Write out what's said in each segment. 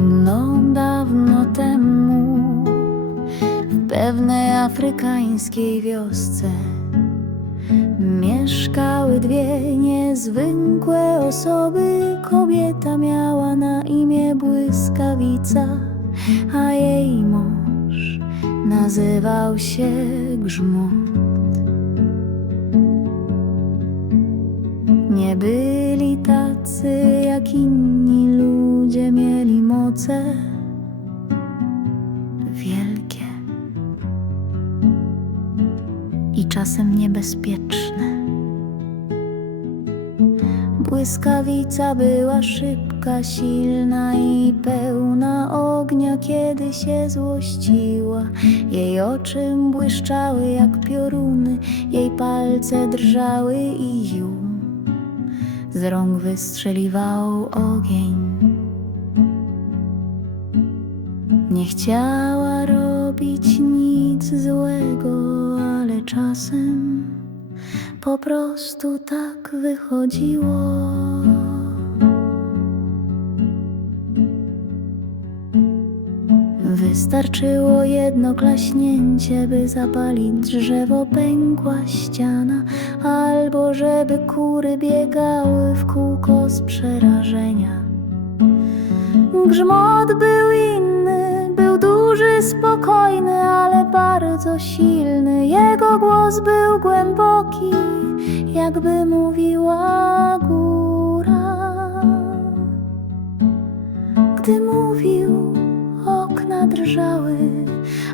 Dawno, dawno temu w pewnej afrykańskiej wiosce mieszkały dwie niezwykłe osoby. Kobieta miała na imię Błyskawica, a jej mąż nazywał się Grzmot. Nie byli tacy jak inni ludzie, moce wielkie i czasem niebezpieczne. Błyskawica była szybka, silna i pełna ognia, kiedy się złościła. Jej oczy błyszczały jak pioruny, jej palce drżały i ziół. Z rąk wystrzeliwał ogień. Nie chciała robić nic złego, ale czasem po prostu tak wychodziło. Wystarczyło jedno klaśnięcie, by zapalić drzewo, pękła ściana, albo żeby kury biegały w kółko z przerażenia. Grzmot był inny, duży, spokojny, ale bardzo silny. Jego głos był głęboki, jakby mówiła góra. Gdy mówił, okna drżały,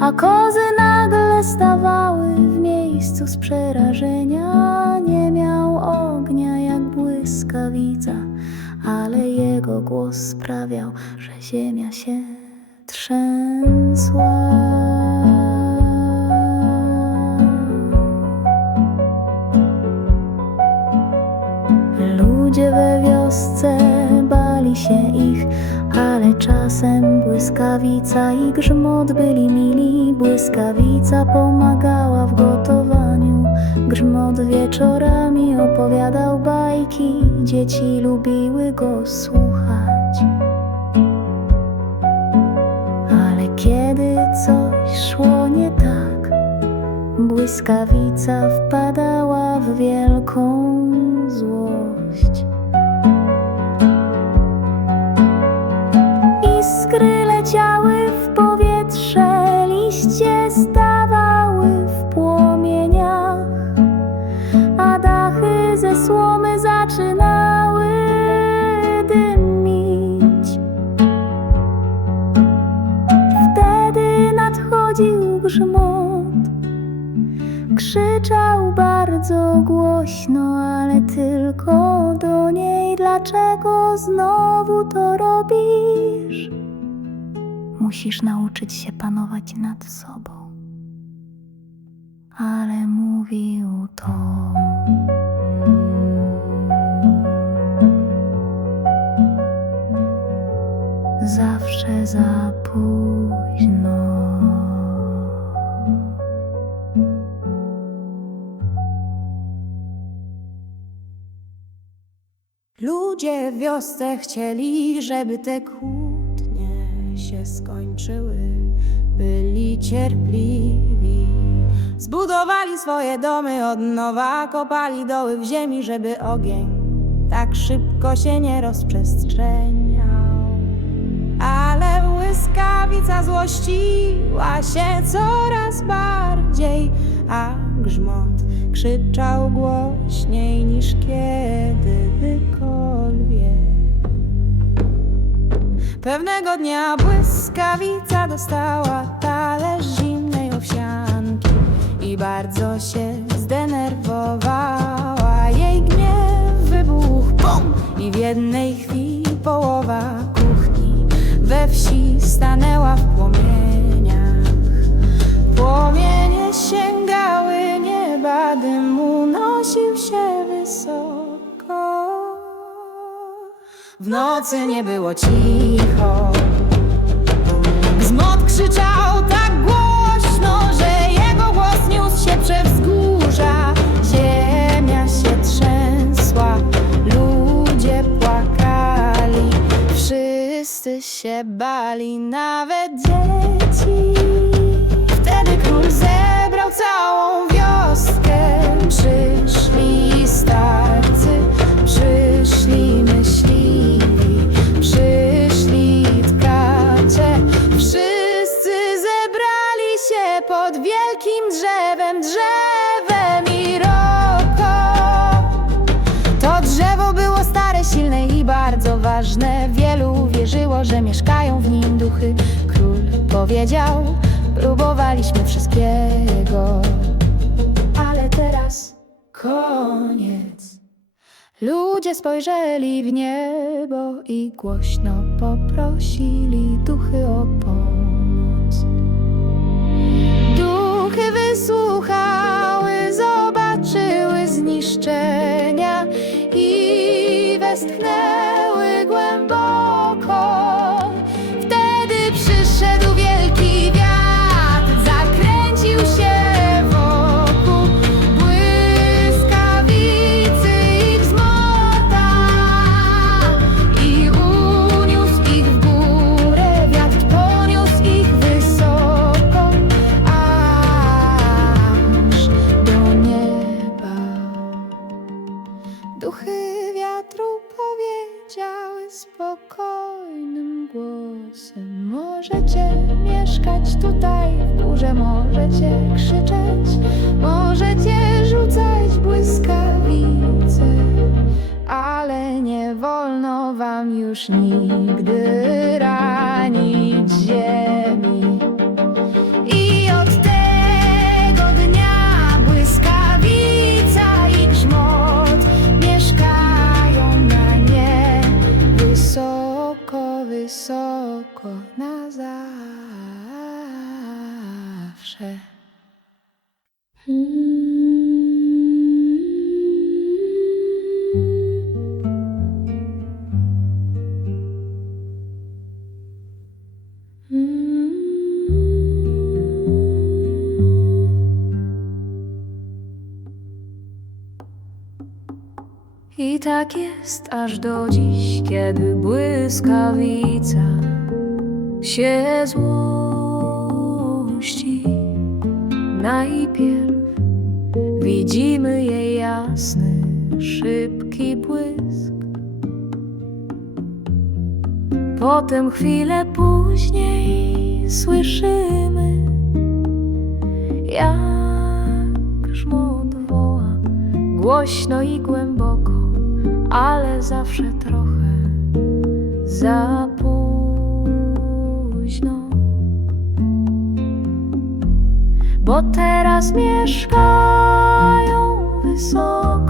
a kozy nagle stawały w miejscu z przerażenia. Nie miał ognia jak błyskawica, ale jego głos sprawiał, że ziemia się trzęsła. Ludzie we wiosce bali się ich, ale czasem błyskawica i grzmot byli mili. Błyskawica pomagała w gotowaniu, grzmot wieczorami opowiadał bajki. Dzieci lubiły go słuchać. Coś szło nie tak, błyskawica wpadała w wielką złość. Iskry leciały w powietrze, liście stawały w płomieniach, a dachy ze słomy zaczynały bardzo głośno, ale tylko do niej. Dlaczego znowu to robisz? Musisz nauczyć się panować nad sobą. Ale mówił to. Zawsze za późno. Ludzie w wiosce chcieli, żeby te kłótnie się skończyły. Byli cierpliwi. Zbudowali swoje domy od nowa, kopali doły w ziemi, żeby ogień tak szybko się nie rozprzestrzeniał. Ale błyskawica złościła się coraz bardziej, a grzmot krzyczał głośniej niż kiedykolwiek. Pewnego dnia błyskawica dostała talerz zimnej owsianki i bardzo się zdenerwowała. Jej gniew wybuchł, bum! I w jednej chwili połowa kuchni we wsi stanęła w płomieniach. Nocy nie było cicho. Gzmot krzyczał tak głośno, że jego głos niósł się przez wzgórza. Ziemia się trzęsła, ludzie płakali, wszyscy się bali nawet dzieci. Wielkim drzewem, drzewem i roko. To drzewo było stare, silne i bardzo ważne. Wielu wierzyło, że mieszkają w nim duchy. Król powiedział, próbowaliśmy wszystkiego, ale teraz koniec. Ludzie spojrzeli w niebo i głośno poprosili duchy o pomoc. Wysłuchały, zobaczyły zniszczenia mieszkać tutaj w górze, możecie krzyczeć, możecie rzucać błyskawice, ale nie wolno wam już nigdy ranić ziemi. I tak jest aż do dziś, kiedy błyskawica się złości. Najpierw widzimy jej jasny, szybki błysk. Potem chwilę później słyszymy, jak grzmot woła głośno i głęboko, ale zawsze trochę za Bo teraz mieszkają wysoko,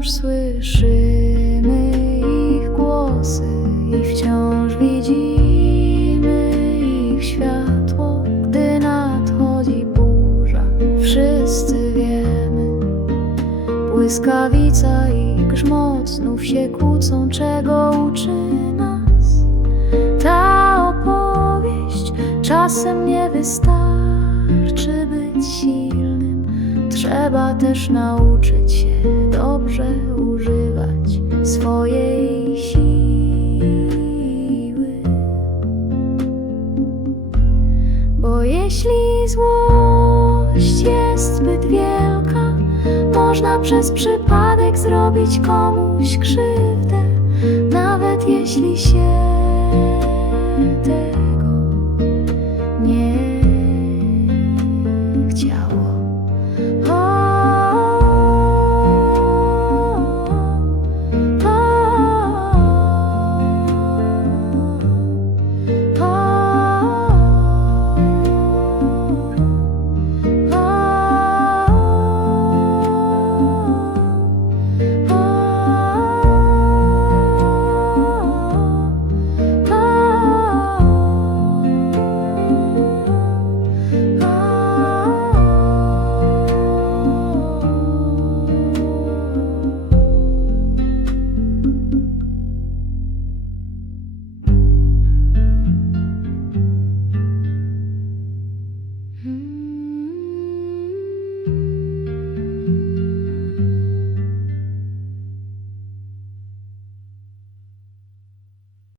wciąż słyszymy ich głosy i wciąż widzimy ich światło, gdy nadchodzi burza. Wszyscy wiemy, błyskawica i grzmot znów się kłócą, czego uczy nas ta opowieść. Czasem nie wystarczy być silnym, trzeba też nauczyć się dobrze używać swojej siły. Bo jeśli złość jest zbyt wielka, można przez przypadek zrobić komuś krzywdę, nawet jeśli się